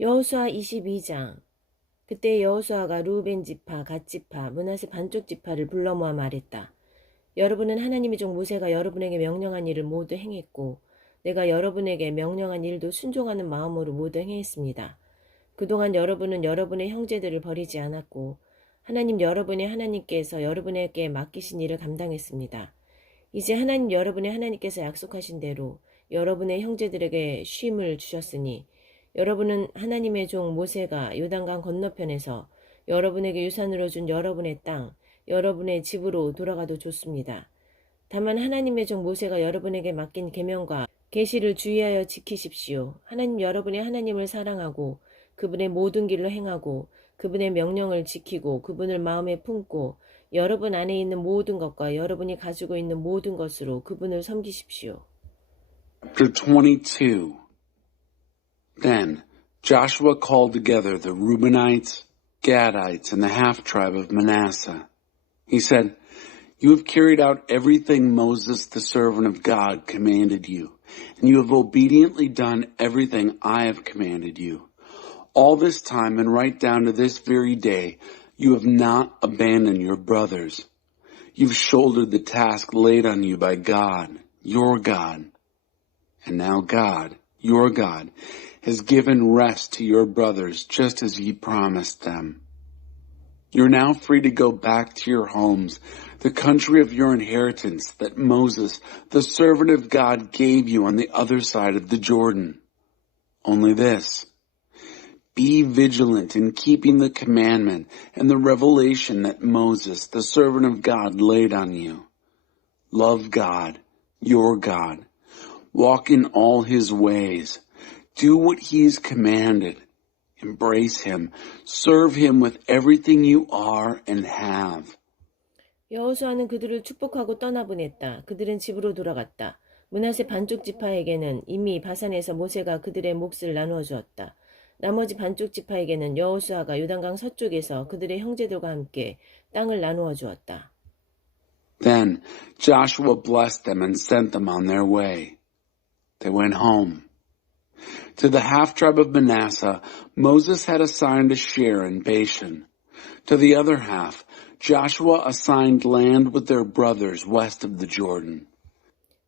여호수아 22장. 그때 여호수아가 르우벤 지파, 갓 지파, 므낫세 반쪽 지파를 불러 모아 말했다. 여러분은 하나님의 종 모세가 여러분에게 명령한 일을 모두 행했고 내가 여러분에게 명령한 일도 순종하는 마음으로 모두 행했습니다. 그동안 여러분은 여러분의 형제들을 버리지 않았고 하나님 여러분의 하나님께서 여러분에게 맡기신 일을 감당했습니다. 이제 하나님 여러분의 하나님께서 약속하신 대로 여러분의 형제들에게 쉼을 주셨으니 여러분은 하나님의 종 모세가 요단강 건너편에서 여러분에게 유산으로 준 여러분의 땅, 여러분의 집으로 돌아가도 좋습니다. 다만 하나님의 종 모세가 여러분에게 맡긴 계명과 계시를 주의하여 지키십시오. 하나님 여러분의 하나님을 사랑하고 그분의 모든 길로 행하고 그분의 명령을 지키고 그분을 마음에 품고 여러분 안에 있는 모든 것과 여러분이 가지고 있는 모든 것으로 그분을 섬기십시오. Chapter 22. Then Joshua called together the Reubenites, Gadites, and the half-tribe of Manasseh. He said, "You have carried out everything Moses, the servant of God, commanded you, and you have obediently done everything I have commanded you. All this time and right down to this very day, you have not abandoned your brothers. You've shouldered the task laid on you by God, your God. And now God, your God, has given rest to your brothers just as he promised them. You're now free to go back to your homes, the country of your inheritance that Moses, the servant of God, gave you on the other side of the Jordan. Only this, be vigilant in keeping the commandment and the revelation that Moses, the servant of God, laid on you. Love God, your God. Walk in all his ways. Do what he's commanded. Embrace him. Serve him with everything you are and have. 여호수아는 그들을 축복하고 떠나보냈다. 그들은 집으로 돌아갔다. 므낫세 반쪽 지파에게는 이미 바산에서 모세가 그들의 몫을 나누어 주었다. 나머지 반쪽 지파에게는 여호수아가 요단강 서쪽에서 그들의 형제들과 함께 땅을 나누어 주었다. Then Joshua blessed them and sent them on their way. They went home. To the half-tribe of Manasseh, Moses had assigned a share in Bashan. To the other half, Joshua assigned land with their brothers west of the Jordan.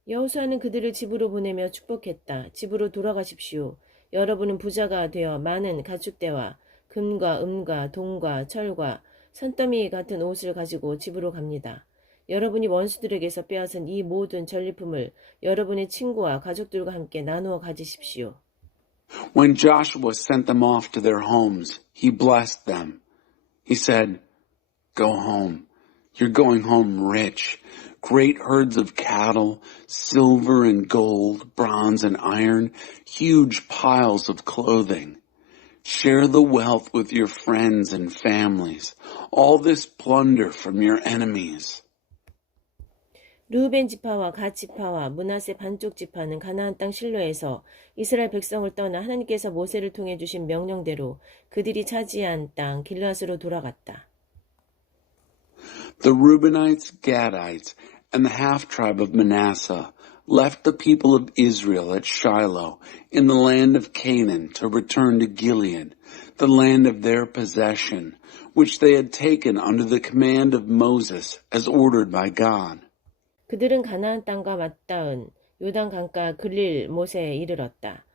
여호수아는 그들을 집으로 보내며 축복했다. 집으로 돌아가십시오. 여러분은 부자가 되어 많은 가축대와 금과 은과 동과 철과 산더미 같은 옷을 가지고 집으로 갑니다. 여러분이 원수들에게서 빼앗은 이 모든 전리품을 여러분의 친구와 가족들과 함께 나누어 가지십시오. When Joshua sent them off to their homes, he blessed them. He said, "Go home. You're going home rich. Great herds of cattle, silver and gold, bronze and iron, huge piles of clothing. Share the wealth with your friends and families. All this plunder from your enemies." 르우벤 지파와 갓 지파와 므낫세 반쪽 지파는 가나안 땅 실로에서 이스라엘 백성을 떠나 하나님께서 모세를 통해 주신 명령대로 그들이 차지한 땅 길앗으로 돌아갔다. The Reubenites, Gadites, and the half-tribe of Manasseh left the people of Israel at Shiloh in the land of Canaan to return to Gilead, the land of their possession, which they had taken under the command of Moses as ordered by God. 그들은 가나안 땅과 맞닿은 요단 강가 글릴 못에 이르렀다.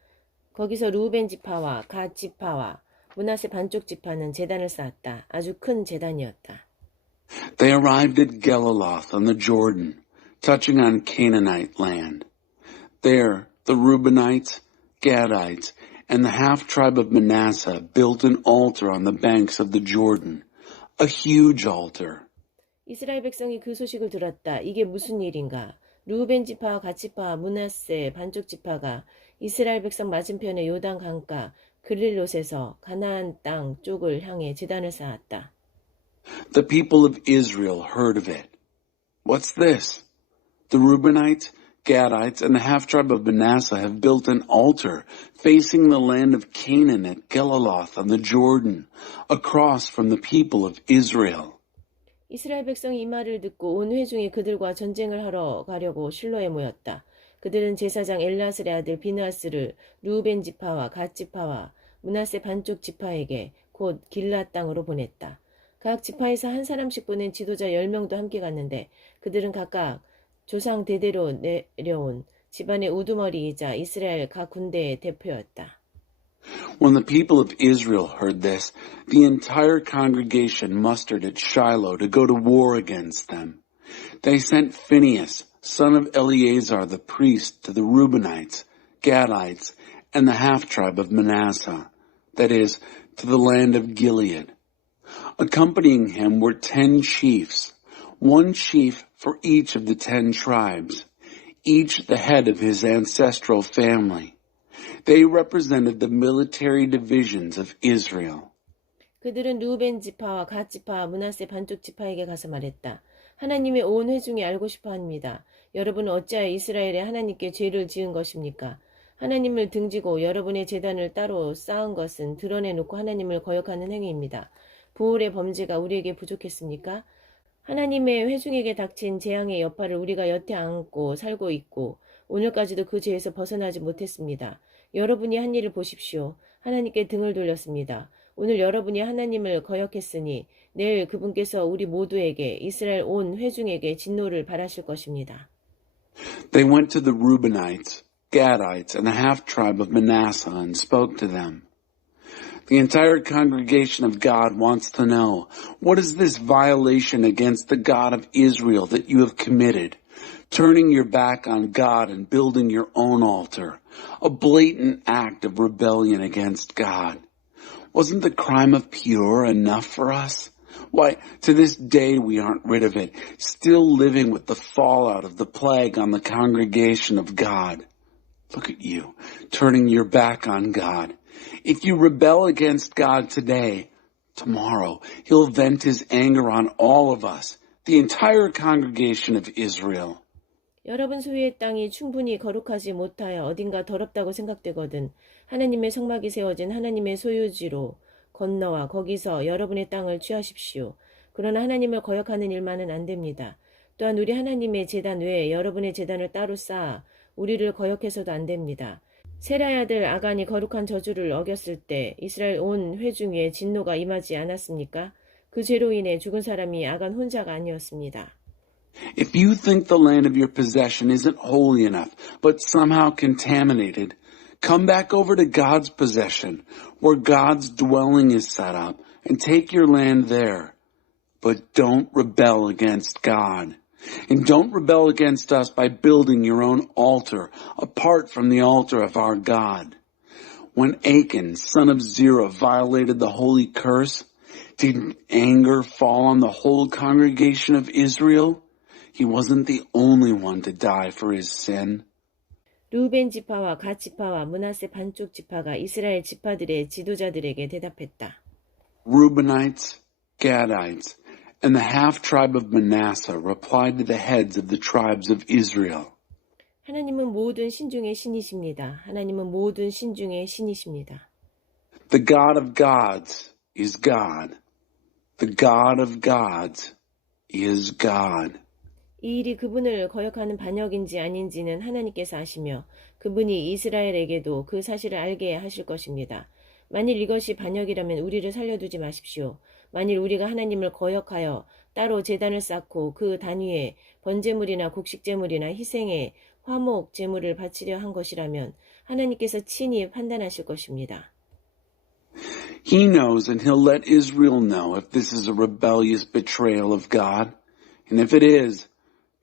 거기서 르우벤 지파와 갓 지파와 므낫세 반쪽 지파는 제단을 쌓았다. 아주 큰 제단이었다. They arrived at Geliloth on the Jordan, touching on Canaanite land. There, the Reubenites, Gadites, and the half-tribe of Manasseh built an altar on the banks of the Jordan, a huge altar. 이스라엘 백성이 그 소식을 들었다. 이게 무슨 일인가? 르우벤 지파와 갓 지파와 므낫세 반쪽 지파가 이스라엘 백성 맞은편의 요단 강가 글릴롯에서 가나안 땅 쪽을 향해 제단을 쌓았다. The people of Israel heard of it. What's this? The Reubenites, Gadites, and the half-tribe of Manasseh have built an altar facing the land of Canaan at Geliloth on the Jordan, across from the people of Israel. 이스라엘 백성이 이 말을 듣고 온 회중이 그들과 전쟁을 하러 가려고 실로에 모였다. 그들은 제사장 엘라스의 아들 비느하스를 르우벤 지파와 갓 지파와 므낫세 반쪽 지파에게 곧 길앗 땅으로 보냈다. 각 지파에서 한 사람씩 보낸 지도자 10명도 함께 갔는데 그들은 각각 조상 대대로 내려온 집안의 우두머리이자 이스라엘 각 군대의 대표였다. When the people of Israel heard this, the entire congregation mustered at Shiloh to go to war against them. They sent Phinehas, son of Eleazar the priest, to the Reubenites, Gadites, and the half-tribe of Manasseh, that is, to the land of Gilead. Accompanying him were 10 chiefs, one chief for each of the 10 tribes, each the head of his ancestral family. They represented the military divisions of Israel. 그들은 루벤 지파와 갓 지파, 므낫세 반쪽 지파에게 가서 말했다. 하나님의 온 회중이 알고 싶어 합니다. 여러분은 어찌하여 이스라엘의 하나님께 죄를 지은 것입니까? 하나님을 등지고 여러분의 제단을 따로 쌓은 것은 드러내놓고 하나님을 거역하는 행위입니다. 부울의 범죄가 우리에게 부족했습니까? 하나님의 회중에게 닥친 재앙의 여파를 우리가 여태 안고 살고 있고 오늘까지도 그 죄에서 벗어나지 못했습니다. 여러분이 한 일을 보십시오. 하나님께 등을 돌렸습니다. 오늘 여러분이 하나님을 거역했으니 내일 그분께서 우리 모두에게 이스라엘 온 회중에게 진노를 바라실 것입니다. They went to the Reubenites, Gadites, and the half-tribe of Manasseh and spoke to them. The entire congregation of God wants to know, what is this violation against the God of Israel that you have committed? Turning your back on God and building your own altar, a blatant act of rebellion against God. Wasn't the crime of Peor enough for us? Why, to this day we aren't rid of it, still living with the fallout of the plague on the congregation of God. Look at you, turning your back on God. If you rebel against God today, tomorrow he'll vent his anger on all of us, the entire congregation of Israel. 여러분 소유의 땅이 충분히 거룩하지 못하여 어딘가 더럽다고 생각되거든 하나님의 성막이 세워진 하나님의 소유지로 건너와 거기서 여러분의 땅을 취하십시오. 그러나 하나님을 거역하는 일만은 안 됩니다. 또한 우리 하나님의 제단 외에 여러분의 제단을 따로 쌓아 우리를 거역해서도 안 됩니다. 세라의 아들 아간이 거룩한 저주를 어겼을 때 이스라엘 온 회중에 진노가 임하지 않았습니까? 그 죄로 인해 죽은 사람이 아간 혼자가 아니었습니다. If you think the land of your possession isn't holy enough, but somehow contaminated, come back over to God's possession, where God's dwelling is set up, and take your land there. But don't rebel against God. And don't rebel against us by building your own altar, apart from the altar of our God. When Achan, son of Zerah, violated the holy curse, did anger fall on the whole congregation of Israel? He wasn't the only one to die for his sin. 루벤 지파와 갓 지파와 므낫세 반쪽 지파가 이스라엘 지파들의 지도자들에게 대답했다. Reubenites, Gadites, and the half-tribe of Manasseh replied to the heads of the tribes of Israel. 하나님은 모든 신중의 신이십니다. 하나님은 모든 신중의 신이십니다. The God of gods is God. The God of gods is God. 이 일이 그분을 거역하는 반역인지 아닌지는 하나님께서 아시며 그분이 이스라엘에게도 그 사실을 알게 하실 것입니다. 만일 이것이 반역이라면 우리를 살려두지 마십시오. 만일 우리가 하나님을 거역하여 따로 제단을 쌓고 그 단위에 번제물이나 곡식제물이나 희생의 화목 제물을 바치려 한 것이라면 하나님께서 친히 판단하실 것입니다. He knows and he'll let Israel know if this is a rebellious betrayal of God. And if it is,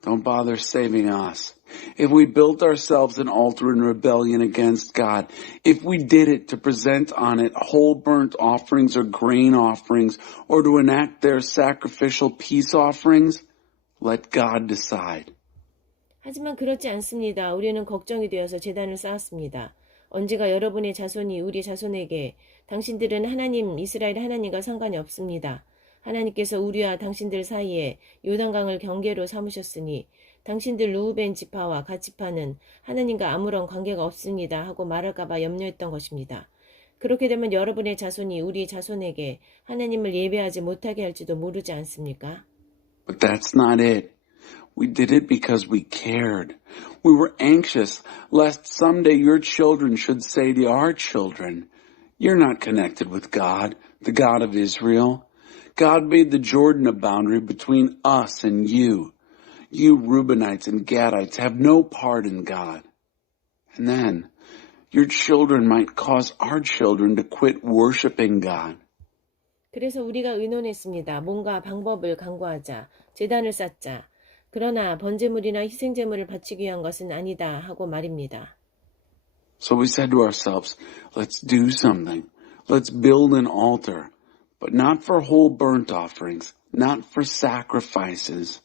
don't bother saving us. If we built ourselves an altar in rebellion against God, if we did it to present on it whole burnt offerings or grain offerings, or to enact their sacrificial peace offerings, let God decide. 하지만 그렇지 않습니다. 우리는 걱정이 되어서 제단을 쌓았습니다. 언제가 여러분의 자손이 우리 자손에게 당신들은 하나님, 이스라엘 하나님과 상관이 없습니다. 하나님께서 우리와 당신들 사이에 요단강을 경계로 삼으셨으니 당신들 루벤 지파와 갓 지파는 하나님과 아무런 관계가 없습니다 하고 말할까봐 염려했던 것입니다. 그렇게 되면 여러분의 자손이 우리 자손에게 하나님을 예배하지 못하게 할지도 모르지 않습니까? But that's not it. We did it because we cared. We were anxious lest someday your children should say to our children, You're not connected with God, the God of Israel. God made the Jordan a boundary between us and you. You Reubenites and Gadites have no part in God. And then, your children might cause our children to quit worshiping God. 그래서 우리가 의논했습니다. 뭔가 방법을 강구하자. 제단을 쌓자. 그러나 번제물이나 희생제물을 바치기 위한 것은 아니다 하고 말입니다. So we said to ourselves, let's do something. Let's build an altar, but not for whole burnt offerings, not for sacrifices.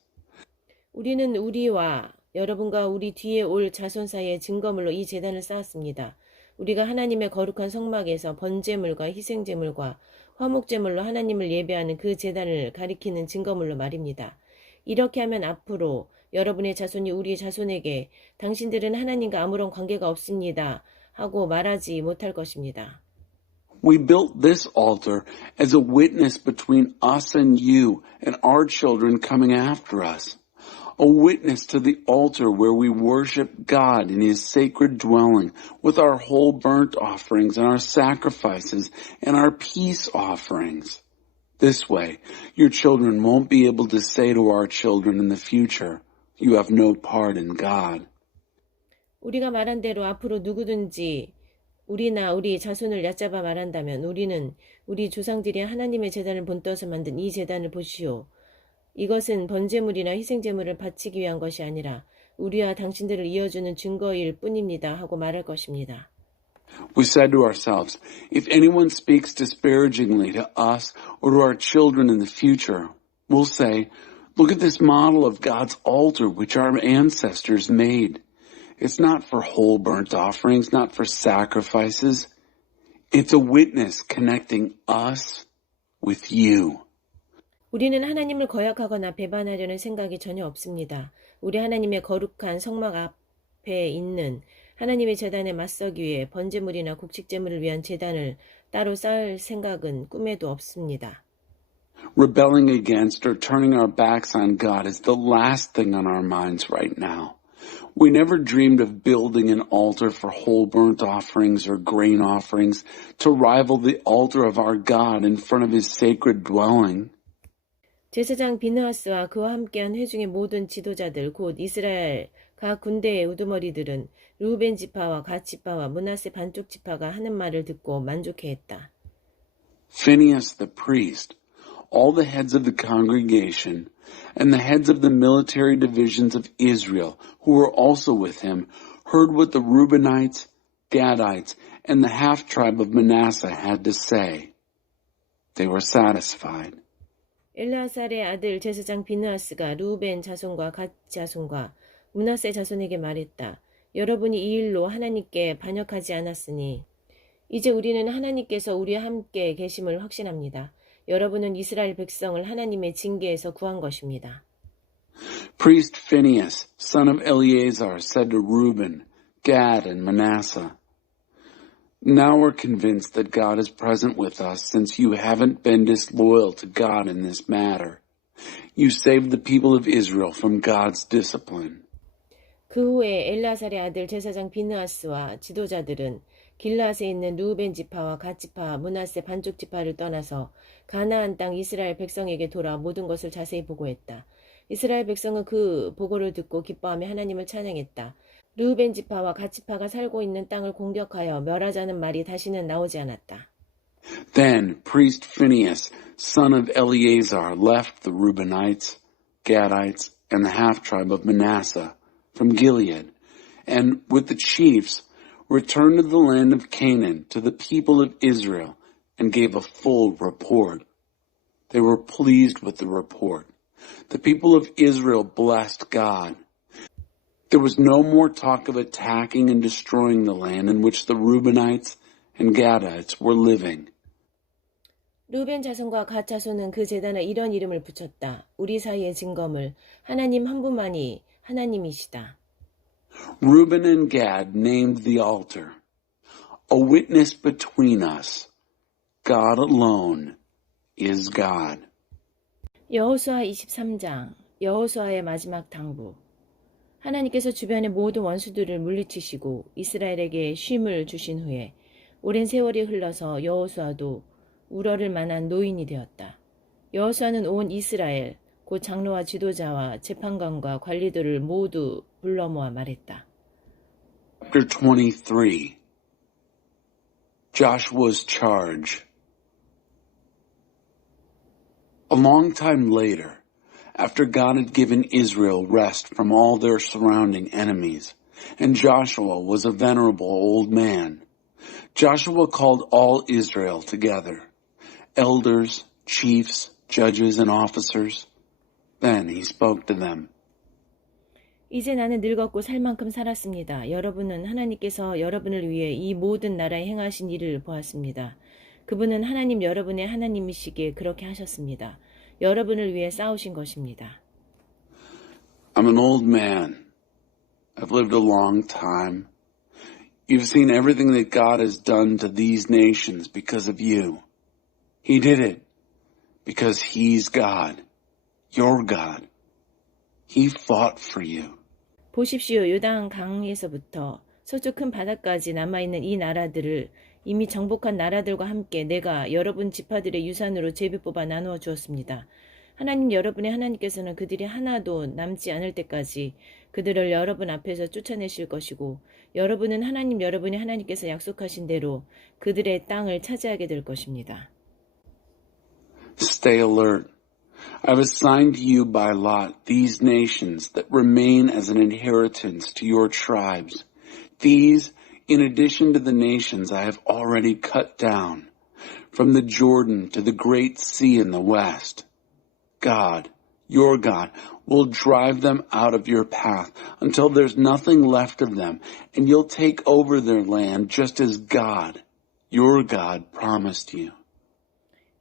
우리는 우리와 여러분과 우리 뒤에 올 자손 사이의 증거물로 이 제단을 쌓았습니다. 우리가 하나님의 거룩한 성막에서 번제물과 희생제물과 화목제물로 하나님을 예배하는 그 제단을 가리키는 증거물로 말입니다. 이렇게 하면 앞으로 여러분의 자손이 우리의 자손에게 당신들은 하나님과 아무런 관계가 없습니다 하고 말하지 못할 것입니다. We built this altar as a witness between us and you and our children coming after us. A witness to the altar where we worship God in His sacred dwelling with our whole burnt offerings and our sacrifices and our peace offerings. This way, your children won't be able to say to our children in the future, you have no part in God. 우리가 말한 대로 앞으로 누구든지 우리나 우리 자손을 얕잡아 말한다면 우리는 우리 조상들이 하나님의 제단을 본떠서 만든 이 제단을 보시오. 이것은 번제물이나 희생제물을 바치기 위한 것이 아니라 우리와 당신들을 이어주는 증거일 뿐입니다 하고 말할 것입니다. We said to ourselves, if anyone speaks disparagingly to us or to our children in the future, we'll say, look at this model of God's altar which our ancestors made. It's not for whole burnt offerings, not for sacrifices. It's a witness connecting us with you. 우리는 하나님을 거역하거나 배반하려는 생각이 전혀 없습니다. 우리 하나님의 거룩한 성막 앞에 있는 하나님의 제단에 맞서기 위해 번제물이나 곡식제물을 위한 제단을 따로 쌓을 생각은 꿈에도 없습니다. Rebelling against or turning our backs on God is the last thing on our minds right now. We never dreamed of building an altar for whole burnt offerings or grain offerings to rival the altar of our God in front of His sacred dwelling. 제사장 비느하스와 그와 함께한 회중의 모든 지도자들 곧 이스라엘 각 군대의 우두머리들은 루벤 지파와 갓 지파와 므낫세 반쪽 지파가 하는 말을 듣고 만족해했다. Phinehas the priest, all the heads of the congregation, and the heads of the military divisions of Israel, who were also with him, heard what the Reubenites, Gadites, and the half-tribe of Manasseh had to say. They were satisfied. 엘라살의 아들 제사장 비느하스가 루벤 자손과 갓 자손과 므낫세 자손에게 말했다. 여러분이 이 일로 하나님께 반역하지 않았으니 이제 우리는 하나님께서 우리와 함께 계심을 확신합니다. 여러분은 이스라엘 백성을 하나님의 징계에서 구한 것입니다. Priest Phinehas, son of Eleazar, said to Reuben, Gad, and Manasseh, Now we're convinced that God is present with us since you haven't been disloyal to God in this matter. You saved the people of Israel from God's discipline. 그 후에 엘라살의 아들 제사장 비느하스와 지도자들은 길라앗에 있는 루벤 지파와 갓 지파, 므낫세 반쪽 지파를 떠나서 가나안 땅 이스라엘 백성에게 돌아 모든 것을 자세히 보고했다. 이스라엘 백성은 그 보고를 듣고 기뻐하며 하나님을 찬양했다. 루벤 지파와 갓 지파가 살고 있는 땅을 공격하여 멸하자는 말이 다시는 나오지 않았다. Then priest Phinehas, son of Eleazar, left the Reubenites, Gadites, and the half-tribe of Manasseh from Gilead, and with the chiefs returned to the land of Canaan to the people of Israel and gave a full report. They were pleased with the report. The people of Israel blessed God. There was no more talk of attacking and destroying the land in which the Reubenites and Gadites were living. 루벤 자손과 갓 자손은 그 제단에 이런 이름을 붙였다. 우리 사이의 증거물, 하나님 한 분만이 하나님이시다. Reuben and Gad named the altar, a witness between us. God alone is God. 여호수아 23장, 여호수아의 마지막 당부. 하나님께서 주변의 모든 원수들을 물리치시고 이스라엘에게 쉼을 주신 후에 오랜 세월이 흘러서 여호수아도 우러를 만한 노인이 되었다. 여호수아는 온 이스라엘, 곧 장로와 지도자와 재판관과 관리들을 모두 불러 모아 말했다. Chapter 23. Joshua's Charge. A long time later, after God had given Israel rest from all their surrounding enemies, and Joshua was a venerable old man, Joshua called all Israel together, elders, chiefs, judges, and officers. Then he spoke to them. 이제 나는 늙었고 살 만큼 살았습니다. 여러분은 하나님께서 여러분을 위해 이 모든 나라에 행하신 일을 보았습니다. 그분은 하나님 여러분의 하나님이시기에 그렇게 하셨습니다. 여러분을 위해 싸우신 것입니다. I'm an old man. I've lived a long time. You've seen everything that God has done to these nations because of you. He did it because He's God, your God. He fought for you. 보십시오. 요단 강에서부터 서쪽 큰 바다까지 남아있는 이 나라들을 이미 정복한 나라들과 함께 내가 여러분 지파들의 유산으로 제비 뽑아 나누어 주었습니다. 하나님 여러분의 하나님께서는 그들이 하나도 남지 않을 때까지 그들을 여러분 앞에서 쫓아내실 것이고 여러분은 하나님 여러분의 하나님께서 약속하신 대로 그들의 땅을 차지하게 될 것입니다. Stay alert. I've assigned to you by lot these nations that remain as an inheritance to your tribes. These, in addition to the nations I have already cut down, from the Jordan to the great sea in the west. God, your God, will drive them out of your path until there's nothing left of them, and you'll take over their land just as God, your God, promised you.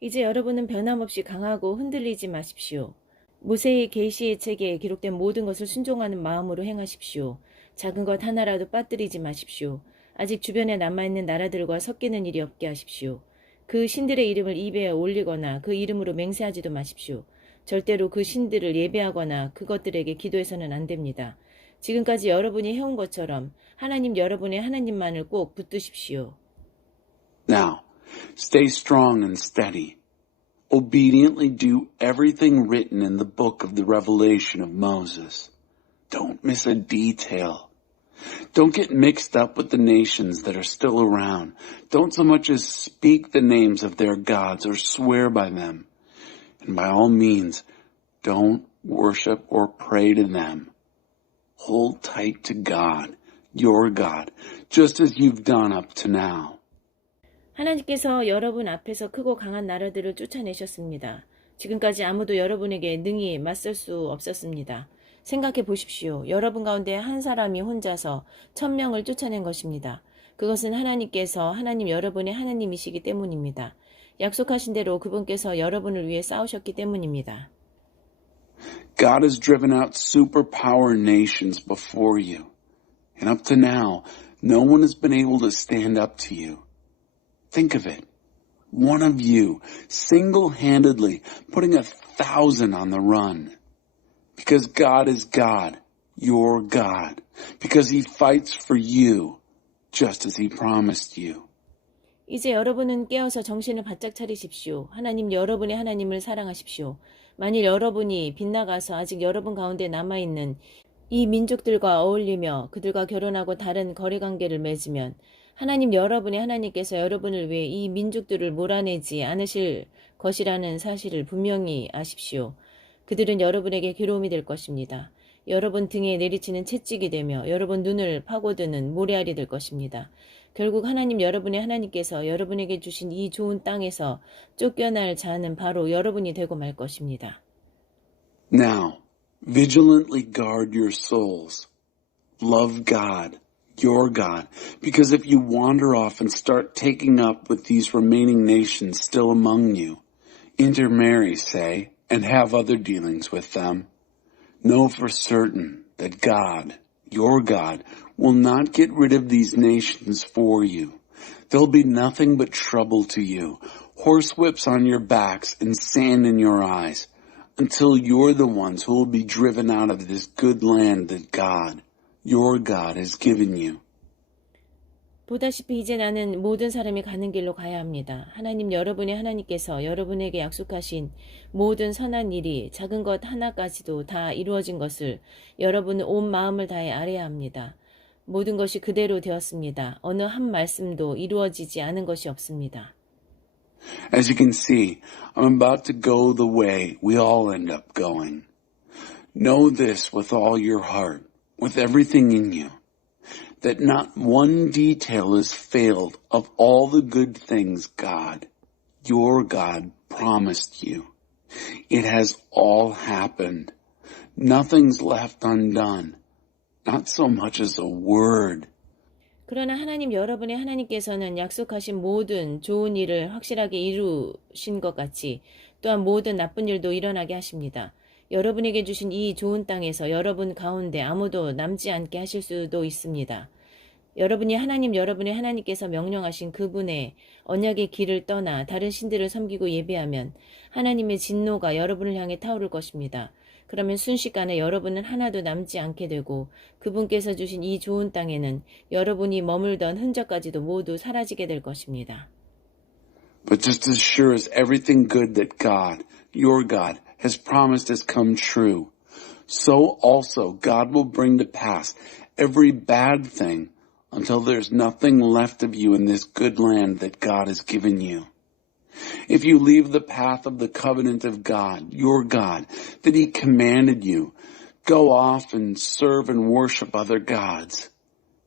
이제 여러분은 변함없이 강하고 흔들리지 마십시오. 모세의 계시의 책에 기록된 모든 것을 순종하는 마음으로 행하십시오. 작은 것 하나라도 빠뜨리지 마십시오. 아직 주변에 남아있는 나라들과 섞이는 일이 없게 하십시오. 그 신들의 이름을 입에 올리거나 그 이름으로 맹세하지도 마십시오. 절대로 그 신들을 예배하거나 그것들에게 기도해서는 안 됩니다. 지금까지 여러분이 해온 것처럼 하나님 여러분의 하나님만을 꼭 붙드십시오. Now, stay strong and steady. Obediently do everything written in the book of the Revelation of Moses. Don't miss a detail. Don't get mixed up with the nations that are still around. Don't so much as speak the names of their gods or swear by them. And by all means, don't worship or pray to them. Hold tight to God, your God, just as you've done up to now. 하나님께서 여러분 앞에서 크고 강한 나라들을 쫓아내셨습니다. 지금까지 아무도 여러분에게 능히 맞설 수 없었습니다. 생각해 보십시오. 여러분 가운데 한 사람이 혼자서 1000명을 쫓아낸 것입니다. 그것은 하나님께서 하나님 여러분의 하나님이시기 때문입니다. 약속하신 대로 그분께서 여러분을 위해 싸우셨기 때문입니다. God has driven out superpower nations before you. And up to now, no one has been able to stand up to you. Think of it. One of you, single-handedly, putting 1,000 on the run. Because God is God, your God. Because He fights for you, just as He promised you. 이제 여러분은 깨어서 정신을 바짝 차리십시오. 하나님 여러분의 하나님을 사랑하십시오. 만일 여러분이 빗나가서 아직 여러분 가운데 남아있는 이 민족들과 어울리며 그들과 결혼하고 다른 거래관계를 맺으면 하나님 여러분의 하나님께서 여러분을 위해 이 민족들을 몰아내지 않으실 것이라는 사실을 분명히 아십시오. 그들은 여러분에게 괴로움이 될 것입니다. 여러분 등에 내리치는 채찍이 되며 여러분 눈을 파고드는 모래알이 될 것입니다. 결국 하나님 여러분의 하나님께서 여러분에게 주신 이 좋은 땅에서 쫓겨날 자는 바로 여러분이 되고 말 것입니다. Now, vigilantly guard your souls. Love God, your God, because if you wander off and start taking up with these remaining nations still among you, intermarry, say, and have other dealings with them, know for certain that God, your God, will not get rid of these nations for you. There'll be nothing but trouble to you, horsewhips on your backs and sand in your eyes, until you're the ones who will be driven out of this good land that God, your God, has given you. 보다시피 이제 나는 모든 사람이 가는 길로 가야 합니다. 하나님 여러분의 하나님께서 여러분에게 약속하신 모든 선한 일이 작은 것 하나까지도 다 이루어진 것을 여러분은 온 마음을 다해 알아야 합니다. 모든 것이 그대로 되었습니다. 어느 한 말씀도 이루어지지 않은 것이 없습니다. As you can see, I'm about to go the way we all end up going. Know this with all your heart, with everything in you, that not one detail is failed of all the good things God, your God, promised you. It has all happened. Nothing's left undone, not so much as a word. 그러나 하나님 여러분의 하나님께서는 약속하신 모든 좋은 일을 확실하게 이루신 것 같이 또한 모든 나쁜 일도 일어나게 하십니다. 여러분에게 주신 이 좋은 땅에서 여러분 가운데 아무도 남지 않게 하실 수도 있습니다. 여러분이 하나님 여러분의 하나님께서 명령하신 그분의 언약의 길을 떠나 다른 신들을 섬기고 예배하면 하나님의 진노가 여러분을 향해 타오를 것입니다. 그러면 순식간에 여러분은 하나도 남지 않게 되고 그분께서 주신 이 좋은 땅에는 여러분이 머물던 흔적까지도 모두 사라지게 될 것입니다. But just as sure as everything good that God, your God, has promised has come true, so also God will bring to pass every bad thing until there's nothing left of you in this good land that God has given you. If you leave the path of the covenant of God, your God, that He commanded you, go off and serve and worship other gods,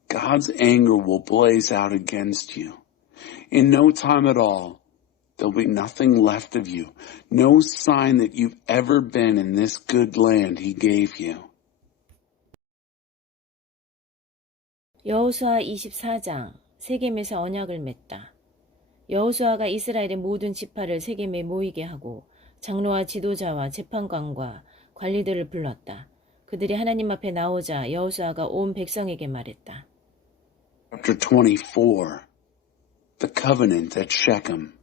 God's anger will blaze out against you. In no time at all, there'll be nothing left of you, no sign that you've ever been in this good land He gave you. 여호수아 24장 세겜에서 언약을 맺다. 여호수아가 이스라엘의 모든 지파를 세겜에 모이게 하고 장로와 지도자와 재판관과 관리들을 불렀다. 그들이 하나님 앞에 나오자 여호수아가 온 백성에게 말했다. Chapter 24, the covenant at Shechem.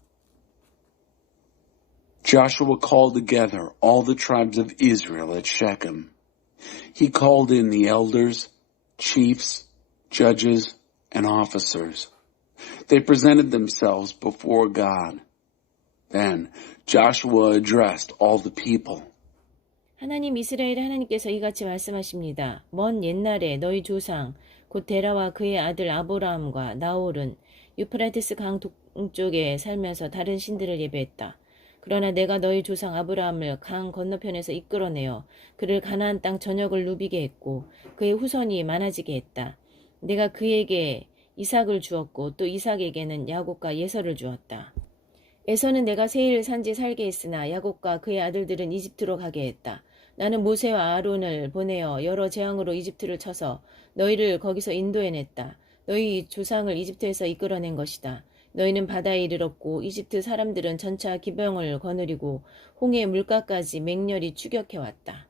Joshua called together all the tribes of Israel at Shechem. He called in the elders, chiefs, judges, and officers. They presented themselves before God. Then Joshua addressed all the people. 하나님 이스라엘의 하나님께서 이같이 말씀하십니다. 먼 옛날에 너희 조상 곧 데라와 그의 아들 아브라함과 나홀은 유프라테스 강 동쪽에 살면서 다른 신들을 예배했다. 그러나 내가 너희 조상 아브라함을 강 건너편에서 이끌어내어 그를 가나안 땅 전역을 누비게 했고 그의 후손이 많아지게 했다. 내가 그에게 이삭을 주었고 또 이삭에게는 야곱과 예서를 주었다. 에서는 내가 세일 산지 살게 했으나 야곱과 그의 아들들은 이집트로 가게 했다. 나는 모세와 아론을 보내어 여러 재앙으로 이집트를 쳐서 너희를 거기서 인도해냈다. 너희 조상을 이집트에서 이끌어낸 것이다. 너희는 바다에 이르렀고 이집트 사람들은 전차 기병을 거느리고 홍해 물가까지 맹렬히 추격해왔다.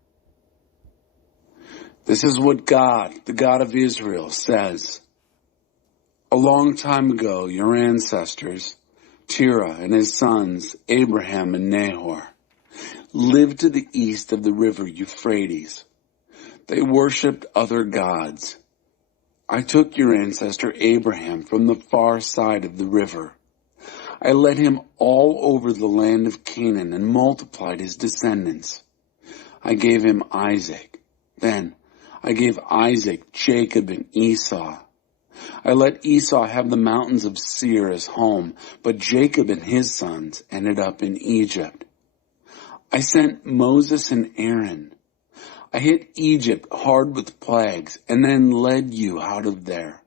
This is what God, the God of Israel, says. A long time ago, your ancestors, Terah and his sons, Abraham and Nahor, lived to the east of the river Euphrates. They worshipped other gods. I took your ancestor Abraham from the far side of the river. I led him all over the land of Canaan and multiplied his descendants. I gave him Isaac. Then I gave Isaac, Jacob, and Esau. I let Esau have the mountains of Seir as home, but Jacob and his sons ended up in Egypt. I sent Moses and Aaron. I hit Egypt hard with plagues and then led you out of there.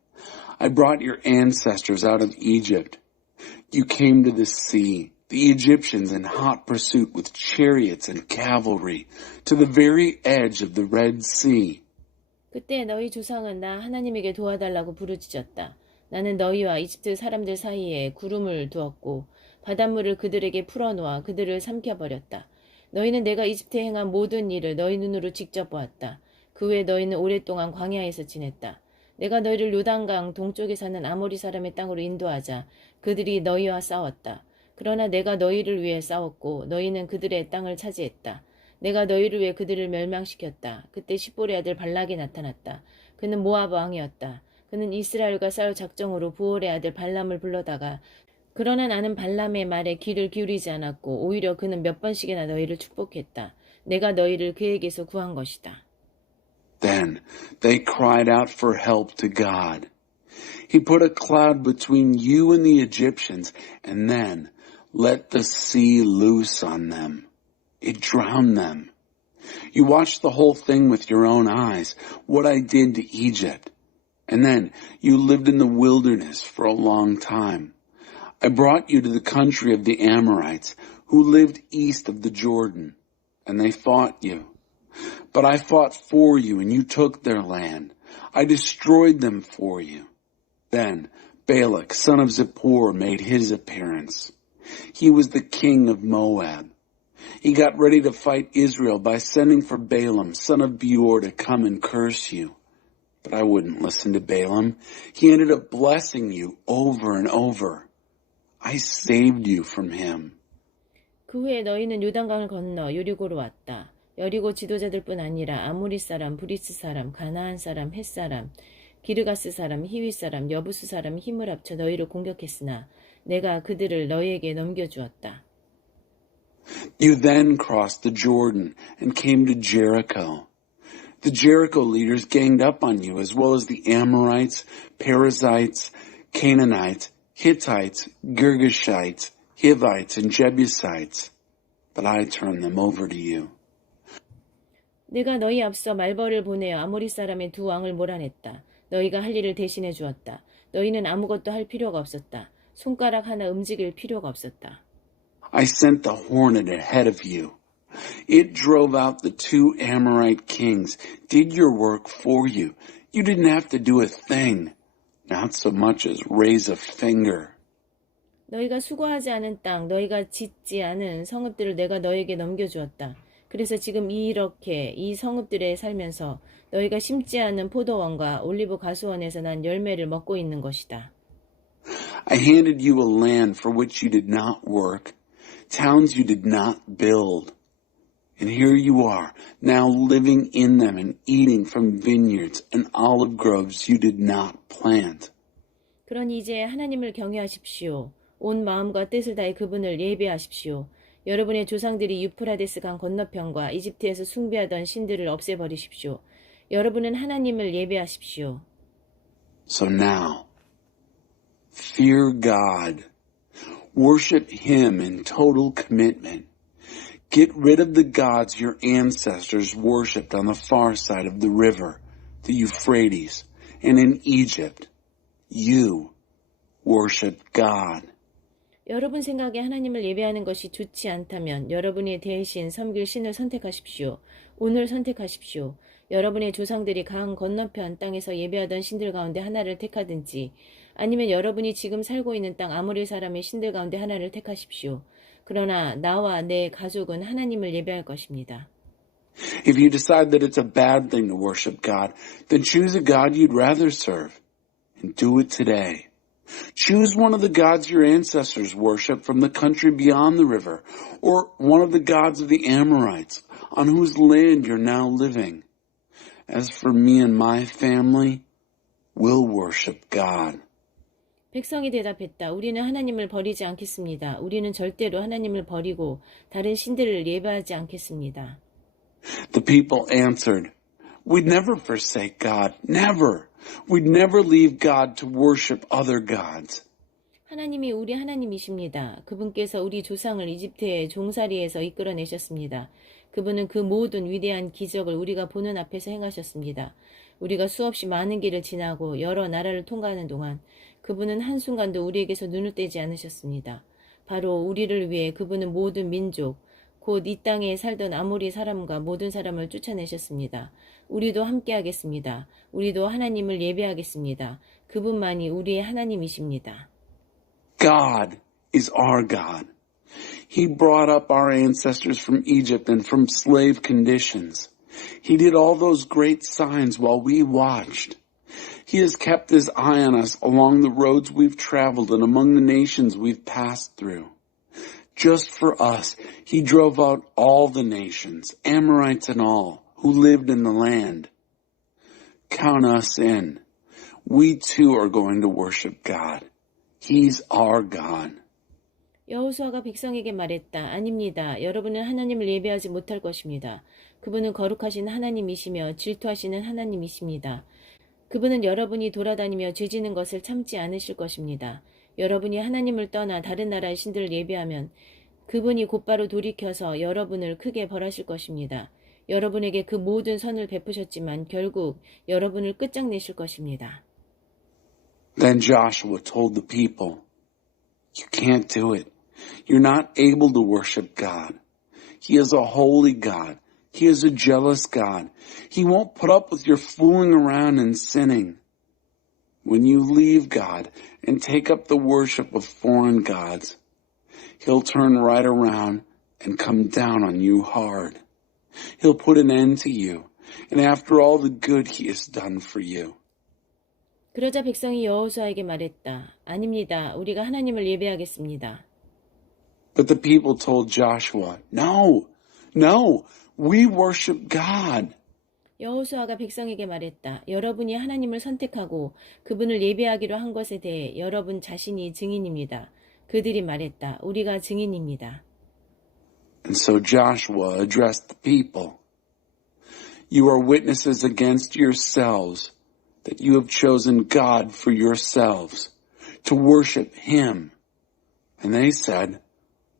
I brought your ancestors out of Egypt. You came to the sea, the Egyptians in hot pursuit with chariots and cavalry, to the very edge of the Red Sea. 그때 너희 조상은 나 하나님에게 도와달라고 부르짖었다. 나는 너희와 이집트 사람들 사이에 구름을 두었고 바닷물을 그들에게 풀어놓아 그들을 삼켜버렸다. 너희는 내가 이집트에 행한 모든 일을 너희 눈으로 직접 보았다. 그 후에 너희는 오랫동안 광야에서 지냈다. 내가 너희를 요단강 동쪽에 사는 아모리 사람의 땅으로 인도하자 그들이 너희와 싸웠다. 그러나 내가 너희를 위해 싸웠고 너희는 그들의 땅을 차지했다. 내가 너희를 위해 그들을 멸망시켰다. 그때 십볼의 아들 발락이 나타났다. 그는 모압 왕이었다. 그는 이스라엘과 싸울 작정으로 부올의 아들 발람을 불러다가 그러나 나는 발람의 말에 귀를 기울이지 않았고 오히려 그는 몇 번씩이나 너희를 축복했다. 내가 너희를 그에게서 구한 것이다. Then they cried out for help to God. He put a cloud between you and the Egyptians, and then let the sea loose on them. It drowned them. You watched the whole thing with your own eyes, what I did to Egypt. And then you lived in the wilderness for a long time. I brought you to the country of the Amorites, who lived east of the Jordan, and they fought you. But I fought for you, and you took their land. I destroyed them for you. Then Balak, son of Zippor, made his appearance. He was the king of Moab. He got ready to fight Israel by sending for Balaam, son of Beor, to come and curse you. But I wouldn't listen to Balaam. He ended up blessing you over and over. I saved you from him. 그 후에 너희는 요단강을 건너 여리고로 왔다. 여리고 지도자들뿐 아니라 아모리 사람, 브리스 사람, 가나안 사람, 헷 사람, 기르가스 사람, 히위 사람, 여부스 사람 힘을 합쳐 너희를 공격했으나 내가 그들을 너희에게 넘겨주었다. You then crossed the Jordan and came to Jericho. The Jericho leaders ganged up on you, as well as the Amorites, Perizzites, Canaanites, Hittites, Girgashites, Hivites, and Jebusites. But I turned them over to you. 내가 너희 앞서 말벌을 보내어 아모리 사람의 두 왕을 몰아냈다. 너희가 할 일을 대신해 주었다. 너희는 아무것도 할 필요가 없었다. 손가락 하나 움직일 필요가 없었다. I sent the hornet ahead of you. It drove out the two Amorite kings, did your work for you. You didn't have to do a thing, not so much as raise a finger. 너희가 수고하지 않은 땅, 너희가 짓지 않은 성읍들을 내가 너에게 넘겨주었다. 그래서 지금 이렇게 이 성읍들에 살면서 너희가 심지 않은 포도원과 올리브 가수원에서 난 열매를 먹고 있는 것이다. I handed you a land for which you did not work, towns you did not build. And here you are, now living in them and eating from vineyards and olive groves you did not plant. 그러니 이제 하나님을 경외하십시오. 온 마음과 뜻을 다해 그분을 예배하십시오. 여러분의 조상들이 유프라데스 강 건너편과 이집트에서 숭배하던 신들을 없애버리십시오. 여러분은 하나님을 예배하십시오. So now, fear God. Worship Him in total commitment. Get rid of the gods your ancestors worshipped on the far side of the river, the Euphrates, and in Egypt. You worship God. 여러분 생각에 하나님을 예배하는 것이 좋지 않다면 여러분이 대신 섬길 신을 선택하십시오. 오늘 선택하십시오. 여러분의 조상들이 강 건너편 땅에서 예배하던 신들 가운데 하나를 택하든지 아니면 여러분이 지금 살고 있는 땅 아모리 사람의 신들 가운데 하나를 택하십시오. 그러나 나와 내 가족은 하나님을 예배할 것입니다. If you decide that it's a bad thing to worship God, then choose a God you'd rather serve, and do it today. Choose one of the gods your ancestors worshipped from the country beyond the river, or one of the gods of the Amorites, on whose land you're now living. As for me and my family, we'll worship God. 백성이 대답했다. 우리는 하나님을 버리지 않겠습니다. 우리는 절대로 하나님을 버리고 다른 신들을 예배하지 않겠습니다. The people answered, We'd never forsake God, never. We'd never leave God to worship other gods. 하나님이 우리 하나님이십니다. 그분께서 우리 조상을 이집트의 종살이에서 이끌어내셨습니다. 그분은 그 모든 위대한 기적을 우리가 보는 앞에서 행하셨습니다. 우리가 수없이 많은 길을 지나고 여러 나라를 통과하는 동안 그분은 한순간도 우리에게서 눈을 떼지 않으셨습니다. 바로 우리를 위해 그분은 모든 민족, 곧 이 땅에 살던 아모리 사람과 모든 사람을 쫓아내셨습니다. 우리도 함께하겠습니다. 우리도 하나님을 예배하겠습니다. 그분만이 우리의 하나님이십니다. God is our God. He brought up our ancestors from Egypt and from slave conditions. He did all those great signs while we watched. He has kept his eye on us along the roads we've traveled and among the nations we've passed through. Just for us, he drove out all the nations, Amorites and all, who lived in the land. Count us in. We too are going to worship God. He's our God. 여호수아가 백성에게 말했다. 아닙니다. 여러분은 하나님을 예배하지 못할 것입니다. 그분은 거룩하신 하나님이시며 질투하시는 하나님이십니다. 그분은 여러분이 돌아다니며 죄지는 것을 참지 않으실 것입니다. 여러분이 하나님을 떠나 다른 나라의 신들을 예배하면 그분이 곧바로 돌이켜서 여러분을 크게 벌하실 것입니다. 여러분에게 그 모든 선을 베푸셨지만 결국 여러분을 끝장내실 것입니다. Then Joshua told the people, You can't do it. You're not able to worship God. He is a holy God. He is a jealous God. He won't put up with your fooling around and sinning. When you leave God and take up the worship of foreign gods, He'll turn right around and come down on you hard. He'll put an end to you, and after all the good He has done for you. 그러자 백성이 여호수아에게 말했다. 아닙니다. 우리가 하나님을 예배하겠습니다. But the people told Joshua, No, we worship God. 여호수아가 백성에게 말했다. 여러분이 하나님을 선택하고 그분을 예배하기로 한 것에 대해 여러분 자신이 증인입니다. 그들이 말했다. 우리가 증인입니다. And so Joshua addressed the people. You are witnesses against yourselves that you have chosen God for yourselves to worship Him. And they said,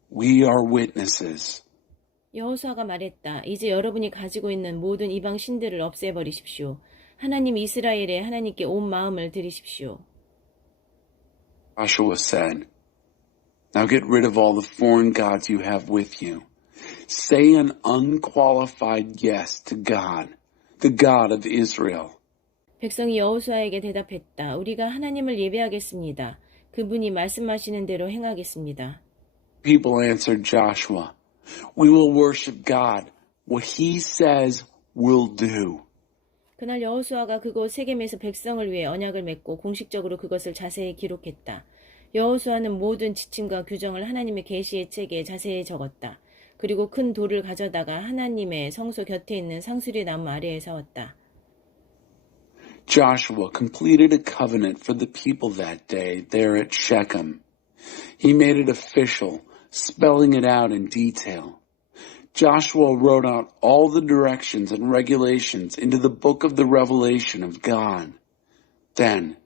We are witnesses. 여호수아가 말했다. 이제 여러분이 가지고 있는 모든 이방 신들을 없애버리십시오. 하나님 이스라엘의 하나님께 온 마음을 드리십시오. Joshua said, Now get rid of all the foreign gods you have with you. Say an unqualified yes to God, the God of Israel. 백성이 여호수아에게 대답했다. 우리가 하나님을 예배하겠습니다. 그분이 말씀하시는 대로 행하겠습니다. People answered Joshua, We will worship God. What He says, we'll do. 그날 여호수아가 그곳 세겜에서 백성을 위해 언약을 맺고 공식적으로 그것을 자세히 기록했다. 여호수아는 모든 지침과 규정을 하나님의 계시의 책에 자세히 적었다. 그리고 큰 돌을 가져다가 하나님의 성소 곁에 있는 상수리 나무 아래에 세웠다. Joshua completed a covenant for the people that day there at Shechem. He made it official, spelling it out in detail. Joshua wrote out all the directions and regulations into the book of the revelation of God. Then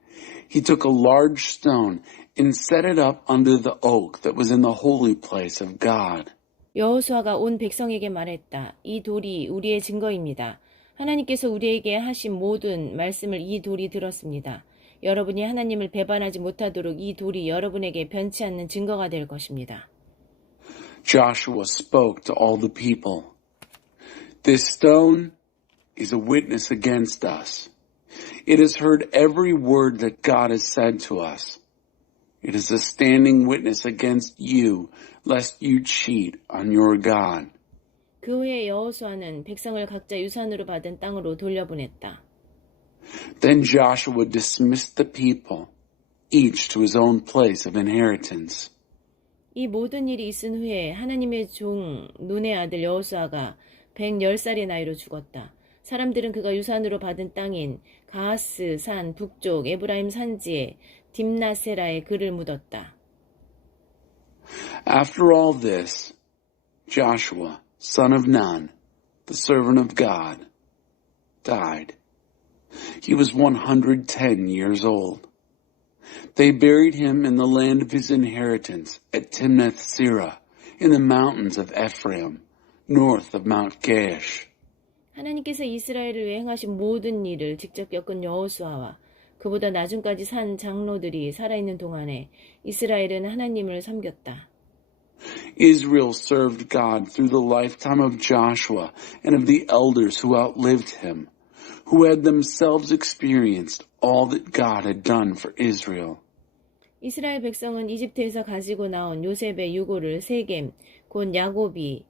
he took a large stone and set it up under the oak that was in the holy place of God. 여호수아가 온 백성에게 말했다. 이 돌이 우리의 증거입니다. 하나님께서 우리에게 하신 모든 말씀을 이 돌이 들었습니다. 여러분이 하나님을 배반하지 못하도록 이 돌이 여러분에게 변치 않는 증거가 될 것입니다. Joshua spoke to all the people. This stone is a witness against us. It has heard every word that God has said to us. It is a standing witness against you, lest you cheat on your God. 그 후에 여호수아는 백성을 각자 유산으로 받은 땅으로 돌려보냈다. Then Joshua dismissed the people, each to his own place of inheritance. 이 모든 일이 있은 후에 하나님의 종 눈의 아들 여호수아가 110살의 나이로 죽었다. 사람들은 그가 유산으로 받은 땅인 가하스 산 북쪽 에브라임 산지에 딥나세라에 그를 묻었다. After all this, Joshua, son of Nun, the servant of God, died. He was 110 years old. They buried him in the land of his inheritance at Timnath-Serah, in the mountains of Ephraim, north of Mount Gaash. 하나님께서 이스라엘을 위해 행하신 모든 일을 직접 겪은 여호수아와 그보다 나중까지 산 장로들이 살아있는 동안에 이스라엘은 하나님을 섬겼다. Israel served God through the lifetime of Joshua and of the elders who outlived him, who had themselves experienced all that God had done for Israel. 이스라엘 백성은 이집트에서 가지고 나온 요셉의 유고를 세겜, 곧 야곱이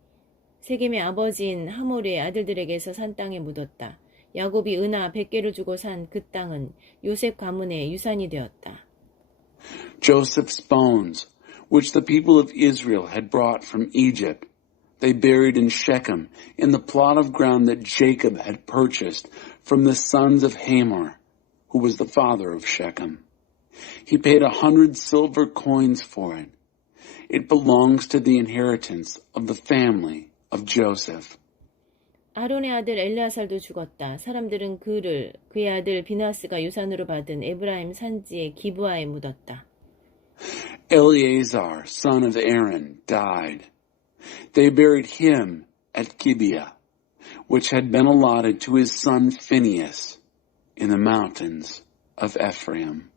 세겜의 아버지인 하몰의 아들들에게서 산 땅에 묻었다. 야곱이 은하 100개를 주고 산 그 땅은 요셉 가문의 유산이 되었다. Joseph's bones, which the people of Israel had brought from Egypt, they buried in Shechem in the plot of ground that Jacob had purchased from the sons of Hamor, who was the father of Shechem. He paid 100 silver coins for it. It belongs to the inheritance of the family of Joseph. 아론의 아들 엘르아살도 죽었다. 사람들은 그를 그의 아들 비나스가 유산으로 받은 에브라임 산지의 기브아에 묻었다. Eleazar, son of Aaron, died. They buried him at Gibeah, which had been allotted to his son Phinehas in the mountains of Ephraim.